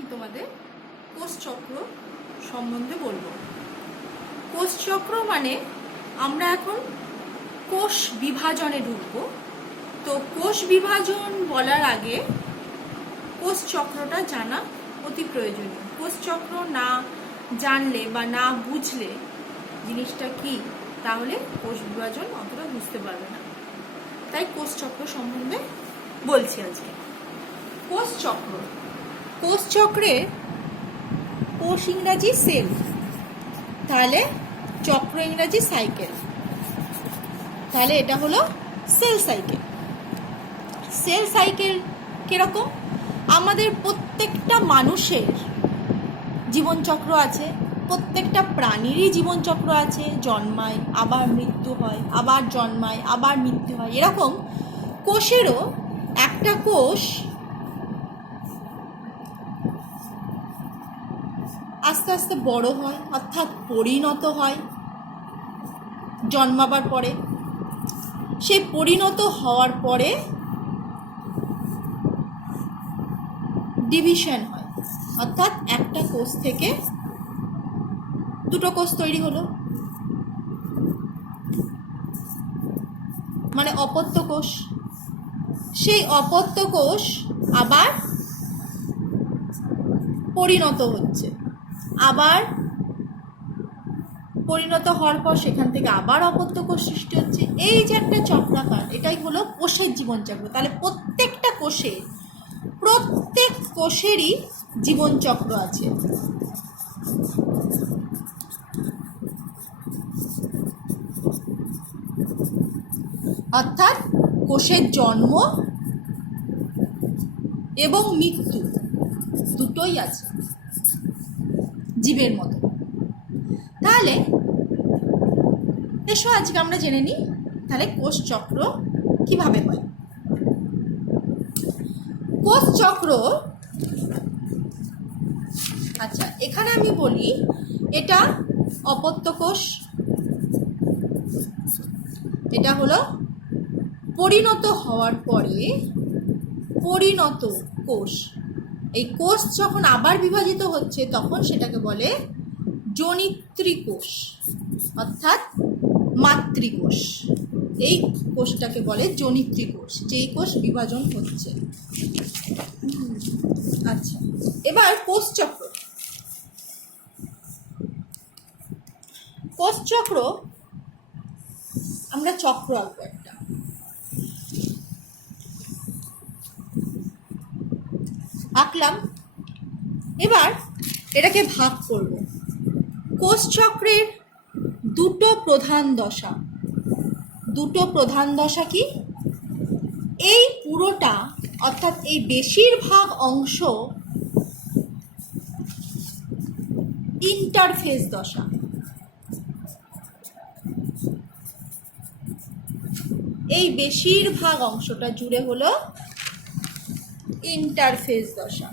আমি তোমাদের কোষচক্র সম্বন্ধে বলবো। কোষচক্র মানে আমরা এখন কোষ বিভাজনে ঢুকবো। তো কোষ বিভাজন বলার আগে কোষচক্রটা জানা অতি প্রয়োজনীয়। কোষচক্র না জানলে বা না বুঝলে জিনিসটা কি, তাহলে কোষ বিভাজন অতটা বুঝতে পারবে না। তাই কোষচক্র সম্বন্ধে বলছি আজকে। কোষচক্র, কোষচক্রে কোষ ইংরাজি সেল, তাহলে চক্র ইংরাজি সাইকেল, তাহলে এটা হলো সেল সাইকেল। সেল সাইকেল কিরকম? আমাদের প্রত্যেকটা মানুষের জীবনচক্র আছে, প্রত্যেকটা প্রাণীরই জীবনচক্র আছে। জন্মায়, আবার মৃত্যু হয়, আবার জন্মায়, আবার মৃত্যু হয়। এরকম কোষেরও একটা কোষ আস্তে আস্তে বড় হয়, অর্থাৎ পরিণত হয় জন্মাবার পরে। সেই পরিণত হওয়ার পরে ডিভিশন হয়, অর্থাৎ একটা কোষ থেকে দুটো কোষ তৈরি হলো, মানে অপত্য কোষ। সেই অপত্য কোষ আবার পরিণত হচ্ছে, আবার পরিণত হওয়ার পর সেখান থেকে আবার অপত্য কোষ সৃষ্টি হচ্ছে। এই যে একটা চক্রাকার, এটাই হলো কোষের জীবনচক্র। তাহলে প্রত্যেকটা কোষে, প্রত্যেক কোষেরই জীবনচক্র আছে। অর্থাৎ কোষের জন্ম এবং মৃত্যু দুটোই আছে জীবের মতো। তাহলে এসো আজকে আমরা জেনে নিই তাহলে কোষচক্র কিভাবে হয়। কোষচক্র, আচ্ছা এখানে আমি বলি এটা অপত্য কোষ, এটা হলো পরিণত হওয়ার পরে পরিণত কোষ। এই কোষ যখন আবার বিভাজিত হচ্ছে তখন সেটাকে বলে জনিত্রী কোষ, অর্থাৎ মাতৃকোষ। এই কোষটাকে বলে জনিত্রী কোষ, যেই কোষ বিভাজন হচ্ছে। আচ্ছা, এবার কোষচক্র। কোষচক্র আমরা চক্র আঁকবো একটা। আঁকলাম, এবার এটাকে ভাগ করব। কোষচক্রের দুটো প্রধান দশা। দুটো প্রধান দশা কি? এই পুরোটা, অর্থাৎ এই বেশিরভাগ অংশ ইন্টারফেজ দশা। এই বেশিরভাগ অংশটা জুড়ে হলো ইন্টারফেজ দশা।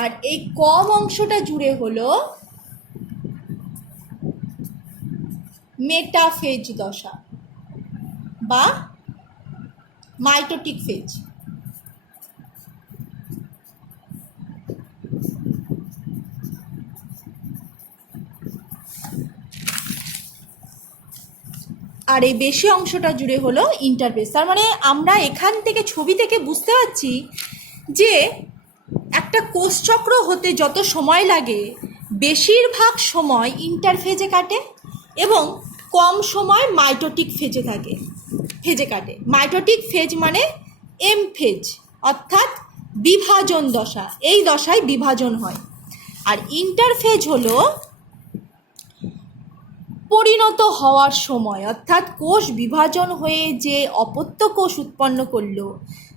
আর এই কম অংশটা জুড়ে হলো মেটাফেজ দশা বা মাইটোটিক ফেজ। আর এই বেশি অংশটা জুড়ে হলো ইন্টারফেজ। তার মানে আমরা এখান থেকে, ছবি থেকে বুঝতে পারছি যে একটা কোষচক্র হতে যত সময় লাগে বেশিরভাগ সময় ইন্টারফেজে কাটে এবং কম সময় মাইটোটিক ফেজে কাটে। মাইটোটিক ফেজ মানে এম ফেজ, অর্থাৎ বিভাজন দশা। এই দশায় বিভাজন হয়। আর ইন্টারফেজ হলো পরিণত হওয়ার সময়, অর্থাৎ কোষ বিভাজন হয়ে যে অপত্য কোষ উৎপন্ন করলো,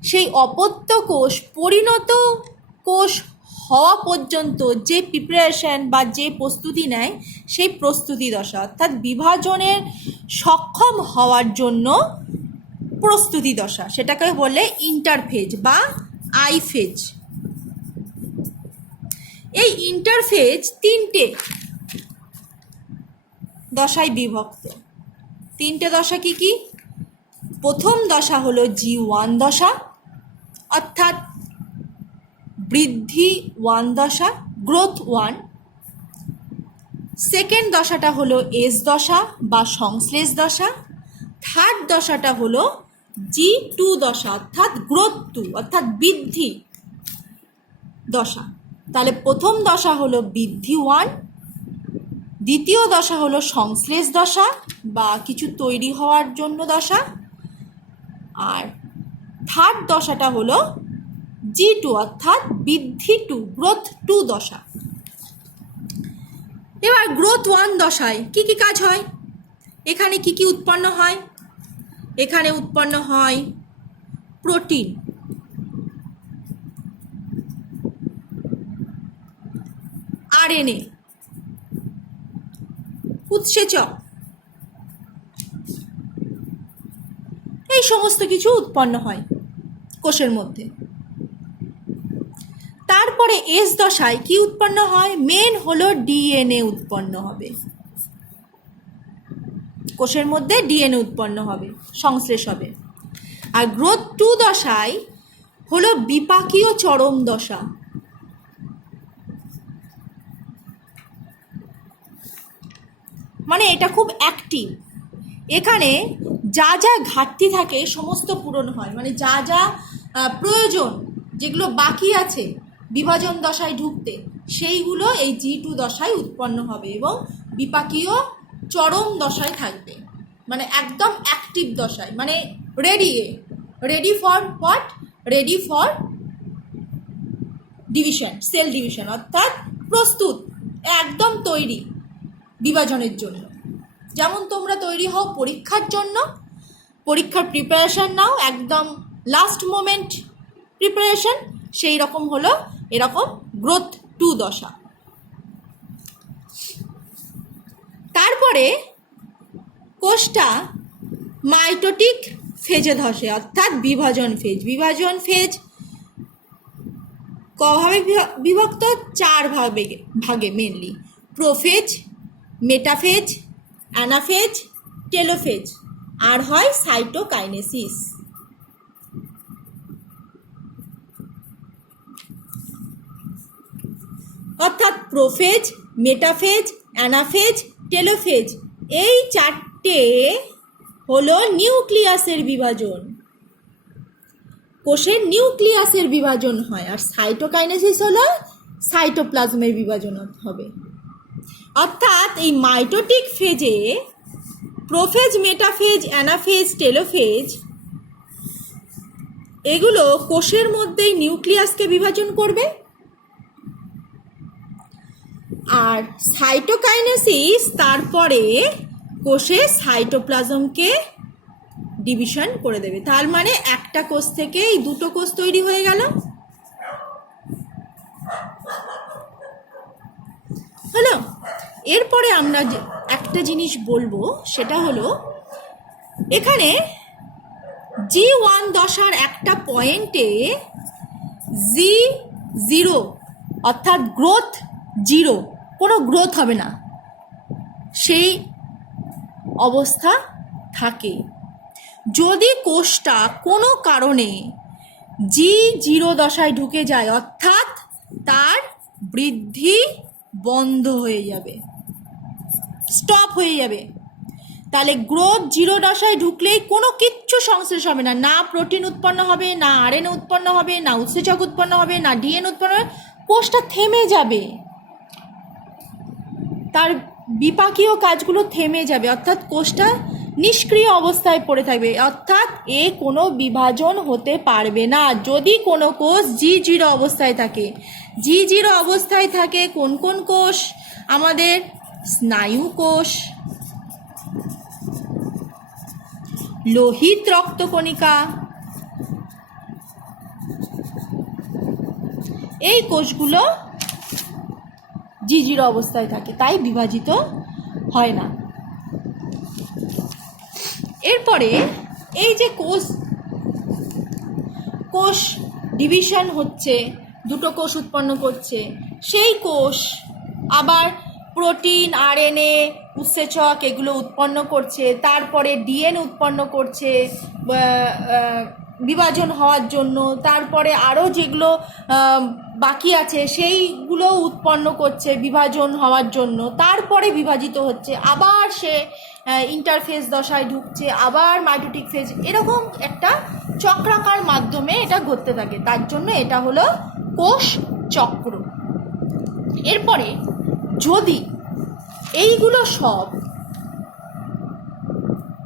সেই অপত্য কোষ পরিণত কোষ হওয়া পর্যন্ত যে প্রিপারেশন বা যে প্রস্তুতি নেয়, সেই প্রস্তুতি দশা, অর্থাৎ বিভাজনের সক্ষম হওয়ার জন্য প্রস্তুতি দশা, সেটাকে বলে ইন্টারফেজ বা আই ফেজ। এই ইন্টারফেজ তিনটে দশায় বিভক্ত। তিনটে দশা কি কি? প্রথম দশা হলো G1 দশা, অর্থাৎ বৃদ্ধি 1 দশা, গ্রোথ 1। সেকেন্ড দশাটা হলো S দশা বা সংশ্লেষ দশা। থার্ড দশাটা হলো G2 দশা, অর্থাৎ গ্রোথ 2, অর্থাৎ বৃদ্ধি দশা। তাহলে প্রথম দশা হলো বৃদ্ধি 1, দ্বিতীয় দশা হলো সংশ্লেষ দশা বা কিছু তৈরি হওয়ার জন্য দশা, আর থার্ড দশাটা হলো G2, অর্থাৎ বৃদ্ধি 2, গ্রোথ 2 দশা। এবার গ্রোথ 1 দশায় কি কি কাজ হয়? এখানে কি কি উৎপন্ন হয়? এখানে উৎপন্ন হয় প্রোটিন, RNA, উৎসেচক, এই সমস্ত কিছু উৎপন্ন হয় কোষের মধ্যে। তারপরে এস দশায় কি উৎপন্ন হয়? মেন হলো ডিএনএ উৎপন্ন হবে, কোষের মধ্যে ডিএনএ উৎপন্ন হবে, সংশ্লেষ হবে। আর গ্রোথ 2 দশায় হলো বিপাকীয় চরম দশা। মানে এটা খুব অ্যাক্টিভ, এখানে যা যা ঘাটতি থাকে সমস্ত পূরণ হয়, মানে যা যা প্রয়োজন, যেগুলো বাকি আছে বিভাজন দশায় ঢুকতে, সেইগুলো এই G2 দশায় উৎপন্ন হবে এবং বিপাকীয় চরম দশায় থাকবে, মানে একদম অ্যাক্টিভ দশায়, মানে ready for what? Ready for division, cell division, অর্থাৎ প্রস্তুত, একদম তৈরি বিভাজনের জন্য। যেমন তোমরা তৈরি হও পরীক্ষার জন্য, পরীক্ষার প্রিপারেশন নাও, একদম লাস্ট মোমেন্ট প্রিপারেশন, সেই রকম হলো এরকম গ্রোথ 2 দশা। তারপরে কোষটা মাইটোটিক ফেজে ধসে, অর্থাৎ বিভাজন ফেজ। বিভাজন ফেজ কভাবে বিভক্ত? 4 ভাগে mainly: prophase, metaphase, anaphase, telophase, আর হয় সাইটোকাইনেসিস। অর্থাৎ প্রোফেজ, মেটাফেজ, অ্যানাফেজ, টেলোফেজ, এই 4টে হলো নিউক্লিয়াসের বিভাজন, কোষের নিউক্লিয়াসের বিভাজন হয়। আর সাইটোকাইনেসিস হলো সাইটোপ্লাজমের বিভাজন হবে। অর্থাৎ এই মাইটোটিক ফেজে প্রোফেজ, মেটাফেজ, অ্যানাফেজ, টেলোফেজ, এগুলো কোষের মধ্যেই নিউক্লিয়াসকে বিভাজন করবে। আর সাইটোকাইনেসিস তারপরে কোষে সাইটোপ্লাজমকে ডিভিশন করে দেবে। তার মানে একটা কোষ থেকে এই 2টো কোষ তৈরি হয়ে গেল। হলো, এরপরে আমরা একটা জিনিস বলবো, সেটা হলো এখানে G1 দশার একটা পয়েন্টে G0, অর্থাৎ গ্রোথ 0, কোনো গ্রোথ হবে না, সেই অবস্থা থাকে। যদি কোষটা কোনো কারণে G0 দশায় ঢুকে যায়, অর্থাৎ তার বৃদ্ধি বন্ধ হয়ে যাবে, স্টপ হয়ে যাবে, তাহলে গ্রোথ 0 দশায় ঢুকলেই কোনো কিচ্ছু সংশ্লেষ হবে না, না প্রোটিন উৎপন্ন হবে, না RNA উৎপন্ন হবে, না উৎসেচক উৎপন্ন হবে, না ডিএনএ উৎপন্ন হবে, কোষটা থেমে যাবে, তার বিপাকীয় কাজগুলো থেমে যাবে, অর্থাৎ কোষটা নিষ্ক্রিয় অবস্থায় পড়ে থাকবে, অর্থাৎ কোনো বিভাজন হতে পারবে না যদি কোনো কোষ G0 অবস্থায় থাকে। G0 অবস্থায় থাকে কোন কোন কোষ? আমাদের স্নায়ু কোষ, লোহিত রক্তকণিকা, এই কোষগুলো G0 অবস্থায় থাকে, তাই বিভাজিত হয় না। এরপরে এই যে কোষ ডিভিশন হচ্ছে, 2টো কোষ উৎপন্ন করছে, সেই কোষ আবার প্রোটিন, আরএনএ, উৎসেচক এগুলো উৎপন্ন করছে, তারপরে ডিএনএ উৎপন্ন করছে বিভাজন হওয়ার জন্য, তারপরে আরও যেগুলো বাকি আছে সেইগুলো উৎপন্ন করছে বিভাজন হওয়ার জন্য, তারপরে বিভাজিত হচ্ছে, আবার সে ইন্টারফেজ দশায় ঢুকছে, আবার মাইটোটিক ফেজ, এরকম একটা চক্রাকার মাধ্যমে এটা ঘটতে থাকে। তার জন্য এটা হলো কোষ চক্র। এরপরে যদি এইগুলো সব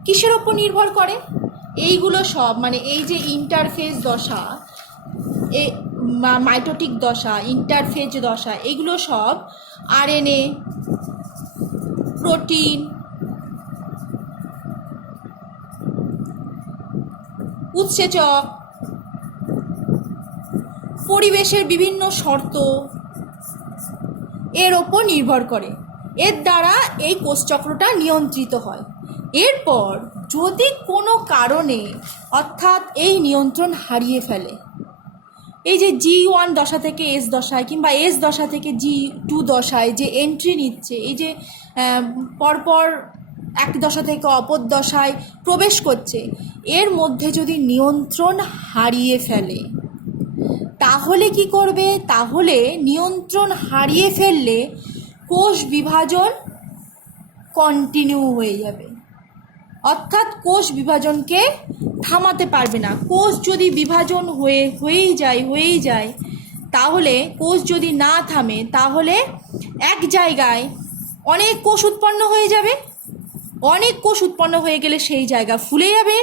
কিসের ওপর নির্ভর করে, এইগুলো সব মানে এই যে ইন্টারফেজ দশা, মাইটোটিক দশা, ইন্টারফেজ দশা, এগুলো সব আরএনএ, প্রোটিন, উৎসেচক, পরিবেশের বিভিন্ন শর্ত এর ওপর নির্ভর করে। এর দ্বারা এই কোষচক্রটা নিয়ন্ত্রিত হয়। এরপর যদি কোনো কারণে অর্থাৎ এই নিয়ন্ত্রণ হারিয়ে ফেলে, এই যে G1 দশা থেকে এস দশায় কিংবা এস দশা থেকে G2 দশায় যে এন্ট্রি নিচ্ছে, এই যে পরপর এক দশা থেকে অপর দশায় প্রবেশ করছে, এর মধ্যে যদি নিয়ন্ত্রণ হারিয়ে ফেলে তাহলে কি করবে? তাহলে নিয়ন্ত্রণ হারিয়ে ফেললে কোষ বিভাজন কন্টিনিউ হয়ে যাবে, অর্থাৎ কোষ বিভাজনকে থামাতে পারবে না। কোষ যদি বিভাজন হয়েই যায় তাহলে কোষ যদি না থামে তাহলে এক জায়গায় অনেক কোষ উৎপন্ন হয়ে যাবে। অনেক কোষ উৎপন্ন হয়ে গেলে সেই জায়গা ফুলে যাবে,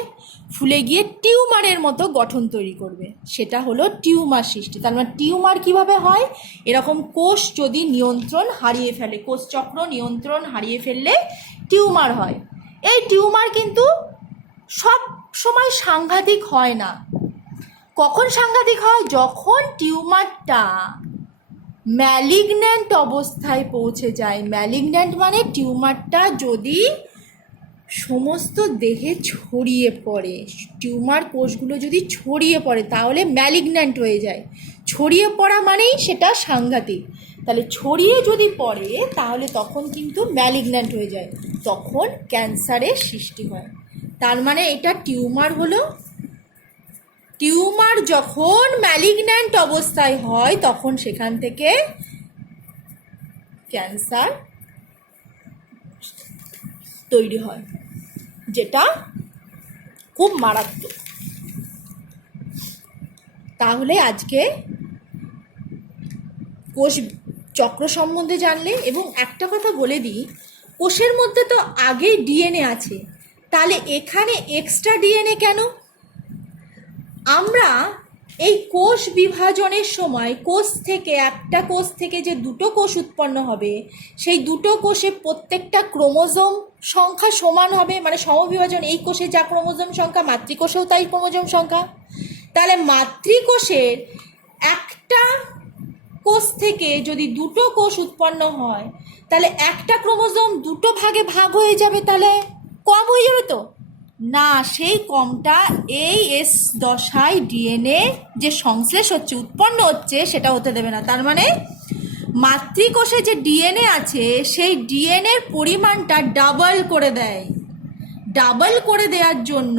ফুলে গিয়ে টিউমারের মতো গঠন তৈরি করবে, সেটা হলো টিউমার সৃষ্টি। তার মানে টিউমার কিভাবে হয়? এরকম কোষ যদি নিয়ন্ত্রণ হারিয়ে ফেলে, কোষ চক্র নিয়ন্ত্রণ হারিয়ে ফেললে টিউমার হয়। এই টিউমার কিন্তু সব সময় সাংঘাতিক হয় না। কখন সাংঘাতিক হয়? যখন টিউমারটা ম্যালিগন্যান্ট অবস্থায় পৌঁছে যায়। ম্যালিগন্যান্ট মানে টিউমারটা যদি সমস্ত দেহে ছড়িয়ে পড়ে, টিউমার কোষগুলো যদি ছড়িয়ে পড়ে তাহলে ম্যালিগন্যান্ট হয়ে যায়। ছড়িয়ে পড়া মানেই সেটা সাংঘাতিক। তাহলে ছড়িয়ে যদি পড়ে তাহলে তখন কিন্তু ম্যালিগন্যান্ট হয়ে যায়, তখন ক্যান্সারের সৃষ্টি হয়। তার মানে এটা টিউমার হলো। টিউমার যখন ম্যালিগন্যান্ট অবস্থায় হয় তখন সেখান থেকে ক্যান্সার তৈরি হয়, যেটা খুব মারাত্মক। তাহলে আজকে কোষ চক্র সম্বন্ধে জানলে, এবং একটা কথা বলে দিই, কোষের মধ্যে তো আগেই ডিএনএ আছে, তাহলে এখানে এক্সট্রা ডিএনএ কেন? আমরা এই কোষ বিভাজনের সময় একটা কোষ থেকে যে দুটো কোষ উৎপন্ন হবে, সেই দুটো কোষে প্রত্যেকটা ক্রোমোজোম সংখ্যা সমান হবে, মানে সমবিভাজন। এই কোষে যা ক্রোমোজোম সংখ্যা মাতৃকোষেও তাই ক্রোমোজোম সংখ্যা। তাহলে মাতৃকোষের একটা কোষ থেকে যদি দুটো কোষ উৎপন্ন হয় তাহলে একটা ক্রোমোজোম দুটো ভাগে ভাগ হয়ে যাবে, তাহলে কম হয়ে যাবে তো না, সেই কমটা এই এস দশায় ডিএনএ যে সংশ্লেষ হচ্ছে, উৎপন্ন হচ্ছে, সেটা হতে দেবে না। তার মানে মাতৃকোষে যে ডিএনএ আছে সেই ডিএনএর পরিমাণটা ডাবল করে দেয়। ডাবল করে দেওয়ার জন্য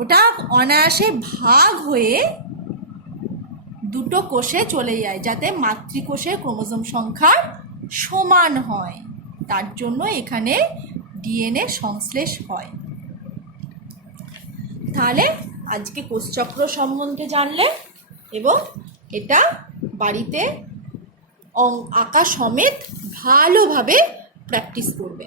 ওটা অনায়াসে ভাগ হয়ে দুটো কোষে চলে যায়, যাতে মাতৃকোষের ক্রোমোজোম সংখ্যার সমান হয়। তার জন্য এখানে ডিএনএ সংশ্লেষ হয়। তাহলে আজকে কোষচক্র সম্বন্ধে জানলে, এবং এটা বাড়িতে আঁকা সমেত ভালোভাবে প্র্যাকটিস করবে।